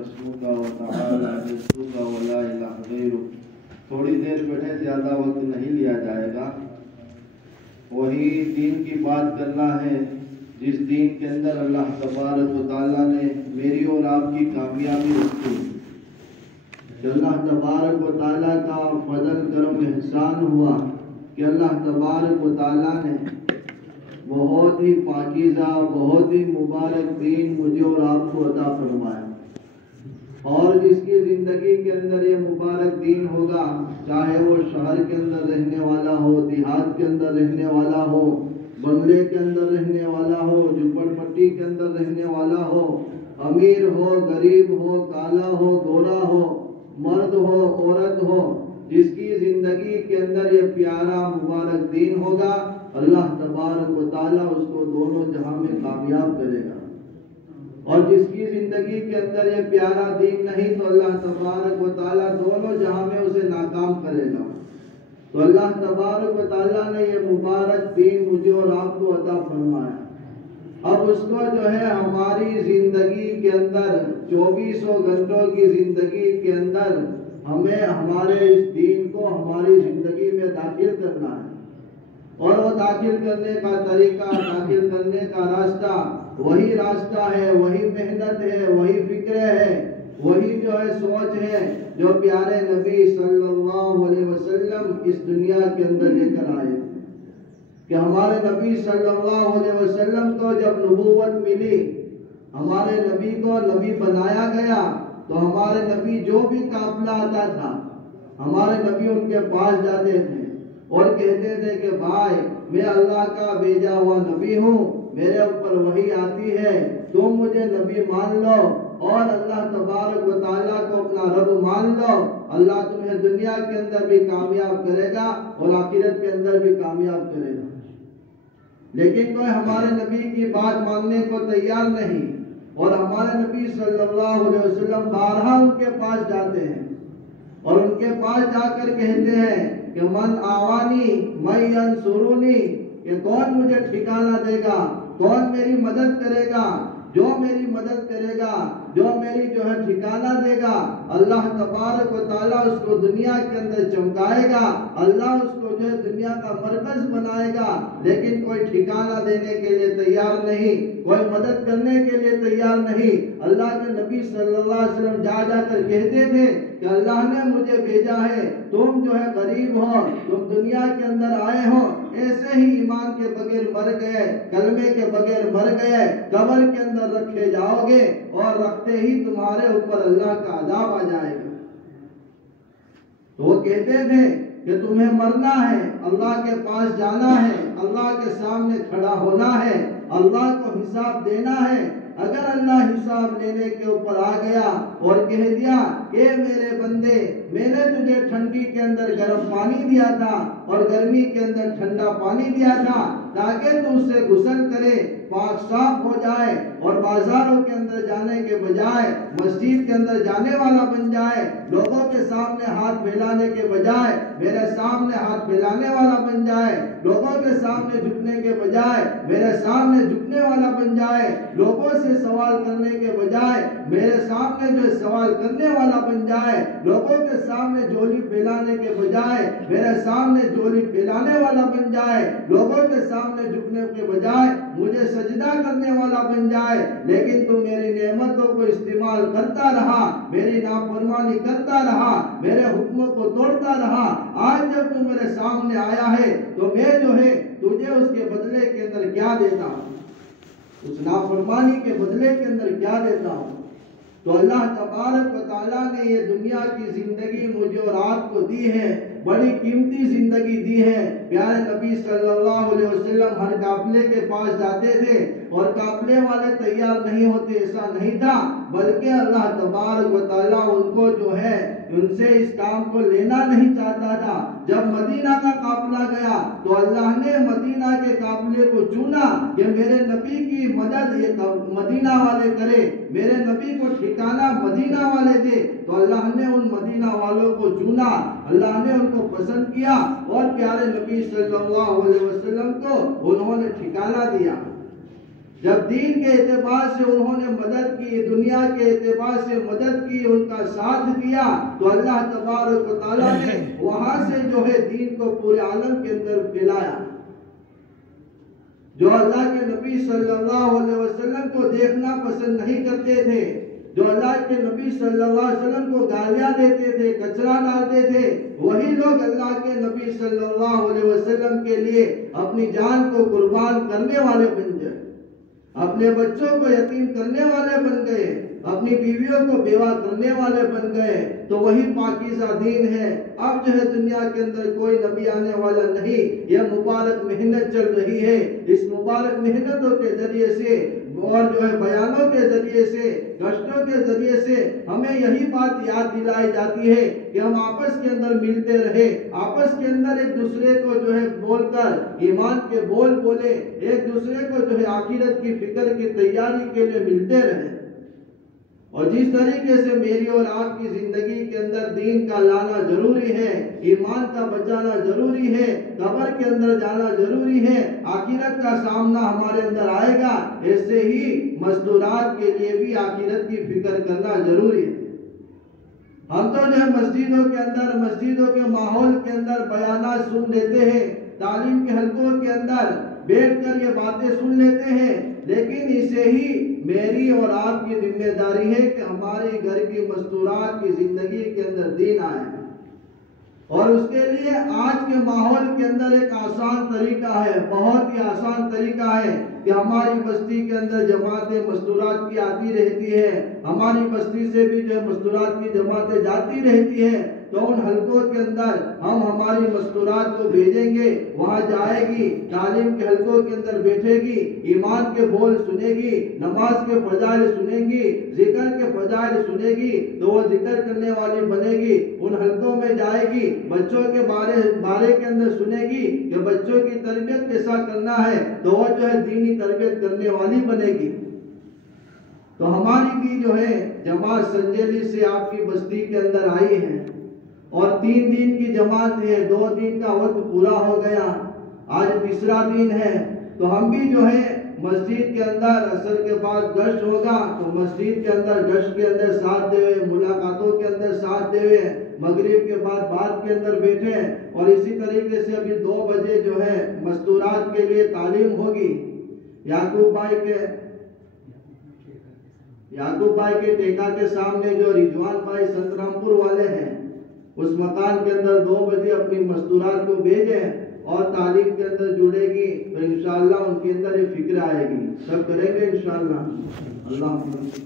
اسمک وتعالی جدک ولا الہ غیرک۔ تھوڑی دیر بیٹھے، زیادہ وقت نہیں لیا جائے گا۔ وہی دین کی بات کرنا ہے جس دین کے اندر اللہ تبارک و تعالیٰ نے میری اور آپ کی کامیابی رکھی، کہ اللہ تبارک و تعالیٰ کا فضل کرم احسان ہوا کہ اللہ تبارک و تعالیٰ نے بہت ہی پاکیزہ، بہت ہی مبارک دین مجھے اور آپ کو عطا فرمایا۔ اور جس کی زندگی کے اندر یہ مبارک دین ہوگا، چاہے وہ شہر کے اندر رہنے والا ہو، دیہات کے اندر رہنے والا ہو، بنگلے کے اندر رہنے والا ہو، جھپڑ پٹی کے اندر رہنے والا ہو، امیر ہو، غریب ہو، کالا ہو، گورا ہو، مرد ہو، عورت ہو، جس کی زندگی کے اندر یہ پیارا مبارک دین ہوگا، اللہ تبارک و تعالیٰ اس کو دونوں جہاں میں کامیاب کرے گا۔ اور جس کی زندگی کے اندر یہ پیارا دین نہیں تو اللہ تبارک و تعالیٰ دونوں جہاں میں اسے ناکام کرے گا۔ تو اللہ تبارک و تعالیٰ نے یہ مبارک دین مجھے اور آپ کو عطا فرمایا۔ اب اس کو جو ہے ہماری زندگی کے اندر 2400 گھنٹوں کی زندگی کے اندر ہمیں ہمارے اس دین کو ہماری زندگی میں داخل کرنا ہے۔ اور وہ داخل کرنے کا طریقہ، داخل کرنے کا راستہ وہی راستہ ہے، وہی محنت ہے، وہی فکر ہے، وہی جو ہے سوچ ہے جو پیارے نبی صلی اللہ علیہ وسلم اس دنیا کے اندر لے کر آئے کہ ہمارے نبی صلی اللہ علیہ وسلم کو جب نبوت ملی، ہمارے نبی کو نبی بنایا گیا، تو ہمارے نبی جو بھی قافلہ آتا تھا، ہمارے نبی ان کے پاس جاتے تھے اور کہتے تھے کہ بھائی میں اللہ کا بھیجا ہوا نبی ہوں، میرے اوپر وحی آتی ہے، تم مجھے نبی مان لو اور اللہ تبارک و تعالیٰ کو اپنا رب مان لو، اللہ تمہیں دنیا کے اندر بھی کامیاب کرے گا اور آخرت کے اندر بھی کامیاب کرے گا۔ لیکن کوئی ہمارے نبی کی بات ماننے کو تیار نہیں، اور ہمارے نبی صلی اللہ علیہ وسلم بارہا ان کے پاس جاتے ہیں اور ان کے پاس جا کر کہتے ہیں کہ من آوانی من ینصرونی، کہ کون مجھے ٹھکانہ دے گا، کون میری مدد کرے گا، جو میری مدد کرے گا، جو میری جو ہے ٹھکانہ دے گا، اللہ تبارک و تعالیٰ اس کو دنیا کے اندر چمکائے گا، اللہ اس کو جو ہے دنیا کا مرکز بنائے گا، لیکن کوئی ٹھکانہ دینے کے لیے تیار نہیں، کوئی مدد کرنے کے لیے تیار نہیں۔ اللہ کے نبی صلی اللہ علیہ وسلم جا جا کر کہتے تھے کہ اللہ نے مجھے بھیجا ہے، تم جو ہے غریب ہو، تم دنیا کے اندر آئے ہو، ایسے ہی ایمان کے بغیر مر گئے، کلمے کے بغیر مر گئے، قبر کے اندر رکھے جاؤ گے اور رکھتے ہی تمہارے اوپر اللہ کا عذاب آ جائے گا۔ تو وہ کہتے تھے کہ تمہیں مرنا ہے، اللہ کے پاس جانا ہے، اللہ کے سامنے کھڑا ہونا ہے، اللہ کو حساب دینا ہے۔ اگر اللہ حساب لینے کے اوپر آ گیا اور کہہ دیا کہ میرے بندے، میں نے تجھے ٹھنڈی کے اندر گرم پانی دیا تھا اور گرمی کے اندر ٹھنڈا پانی دیا تھا تاکہ تو اس سے غسل کرے، پاک صاف ہو جائے اور بازاروں کے اندر جانے کے بجائے مسجد کے اندر جانے والا بن جائے، لوگوں کے سامنے ہاتھ پھیلانے کے بجائے میرے سامنے ہاتھ پھیلانے والا بن جائے، لوگوں کے سامنے جھکنے کے بجائے میرے سامنے جھکنے والا بن جائے، لوگوں سے سوال کرنے کے بجائے میرے سامنے جو سوال کرنے والا بن جائے، لوگوں کے سامنے جھولی پھیلانے کے بجائے میرے سامنے جھولی پھیلانے والا بن جائے، لوگوں کے سامنے جھکنے کے بجائے مجھے سجدہ کرنے والا بن جائے۔ لیکن تو میری نعمتوں کو استعمال کرتا رہا، میری نافرمانی کرتا رہا، میرے حکموں کو توڑتا رہا، آج جب تو میرے سامنے آیا ہے تو میں جو ہے تجھے اس کے بدلے کے اندر کیا دیتا ہوں، اس نافرمانی کے بدلے کے اندر کیا دیتا ہوں۔ تو اللہ تبارک و تعالیٰ نے یہ دنیا کی زندگی مجھے اور آپ کو دی ہے، بڑی قیمتی زندگی دی ہے۔ پیارے نبی صلی اللہ علیہ وسلم ہر قافلے کے پاس جاتے تھے اور قافلے والے تیار نہیں ہوتے، ایسا نہیں تھا، بلکہ اللہ تبارک و تعالیٰ ان کو جو ہے ان سے اس کام کو لینا نہیں چاہتا تھا۔ جب مدینہ کا قافلہ گیا تو اللہ نے مدینہ کے قافلے کو چنا کہ میرے نبی کی مدد یہ مدینہ والے کرے، میرے نبی کو ٹھکانہ مدینہ والے دے، تو اللہ نے ان مدینہ والوں کو چنا، اللہ نے ان کو پسند کیا اور پیارے نبی صلی اللہ علیہ وسلم کو انہوں نے ٹھکانہ دیا۔ جب دین کے اعتبار سے انہوں نے مدد کی، دنیا کے اعتبار سے مدد ان کا ساتھ دیا تو اللہ تبارک و تعالیٰ نے وہاں سے جو ہے دین کو پورے عالم کے اندر پھیلایا۔ جو اللہ کے نبی صلی اللہ علیہ وسلم کو دیکھنا پسند نہیں کرتے تھے، جو اللہ کے نبی صلی اللہ علیہ وسلم کو گالیاں دیتے تھے، کچرا ڈالتے تھے، وہی لوگ اللہ کے نبی صلی اللہ علیہ وسلم کے لیے اپنی جان کو قربان کرنے والے بن گئے، اپنے بچوں کو یتیم کرنے والے بن گئے، اپنی بیویوں کو بیوہ کرنے والے بن گئے۔ تو وہی پاکیزہ دین ہے۔ اب جو ہے دنیا کے اندر کوئی نبی آنے والا نہیں، یہ مبارک محنت چل رہی ہے۔ اس مبارک محنتوں کے ذریعے سے اور جو ہے بیانوں کے ذریعے سے، گشتوں کے ذریعے سے ہمیں یہی بات یاد دلائی جاتی ہے کہ ہم آپس کے اندر ملتے رہے، آپس کے اندر ایک دوسرے کو جو ہے بول کر ایمان کے بول بولے، ایک دوسرے کو جو ہے آخرت کی فکر کی تیاری کے لیے ملتے رہے۔ اور جس طریقے سے میری اور آپ کی زندگی کے اندر دین کا لانا ضروری ہے، ایمان کا بچانا ضروری ہے، قبر کے اندر جانا ضروری ہے، آخرت کا سامنا ہمارے اندر آئے گا، ایسے ہی مستورات کے لیے بھی آخرت کی فکر کرنا ضروری ہے۔ ہم تو جو ہے مسجدوں کے اندر، مسجدوں کے ماحول کے اندر بیانات سن لیتے ہیں، تعلیم کے حلقوں کے اندر بیٹھ کر یہ باتیں سن لیتے ہیں، لیکن اسے ہی میری اور آپ کی ذمہ داری ہے کہ ہماری گھر کی مستورات کی زندگی کے اندر دین آئے، اور اس کے لیے آج کے ماحول کے اندر ایک آسان طریقہ ہے، بہت ہی آسان طریقہ ہے کہ ہماری بستی کے اندر جماعتیں مستورات کی آتی رہتی ہے، ہماری بستی سے بھی جو مستورات کی جماعتیں جاتی رہتی ہے، تو ان حلقوں کے اندر ہم ہماری مستورات کو بھیجیں گے، وہاں جائے گی، تعلیم کے حلقوں کے اندر بیٹھے گی، ایمان کے بول سنے گی، نماز کے فضائل سنیں گی، ذکر کے فضائل سنے گی، تو وہ ذکر کرنے والی بنے گی، ان حلقوں میں جائے گی، بچوں کے بارے کے اندر سنے گی کہ بچوں کی تربیت کیسا کرنا ہے، تو وہ جو ہے دینی تربیت کرنے والی بنے گی۔ تو ہماری بھی جو ہے جماعت سنجیلی سے آپ کی بستی کے اندر آئی ہے، اور 3 دن کی جماعت ہے، 2 دن کا وقت پورا ہو گیا، آج تیسرا دن ہے، تو ہم بھی جو ہے مسجد کے اندر عصر کے بعد گشت ہوگا، تو مسجد کے اندر گشت کے اندر ساتھ دے ہوئے، ملاقاتوں کے اندر ساتھ دے ہوئے، مغرب کے بعد بات کے اندر بیٹھے، اور اسی طریقے سے ابھی 2 بجے جو ہے مستورات کے لیے تعلیم ہوگی۔ یعقوب بھائی کے ٹیکا کے سامنے جو رضوان بھائی سترام پور والے ہیں، اس مکان کے اندر 2 بجے اپنی مستورات کو بھیجیں، اور تعلیم کے اندر جڑے گی تو انشاءاللہ ان کے اندر یہ فکر آئے گی، سب کریں گے انشاءاللہ۔ اللہ حافظ۔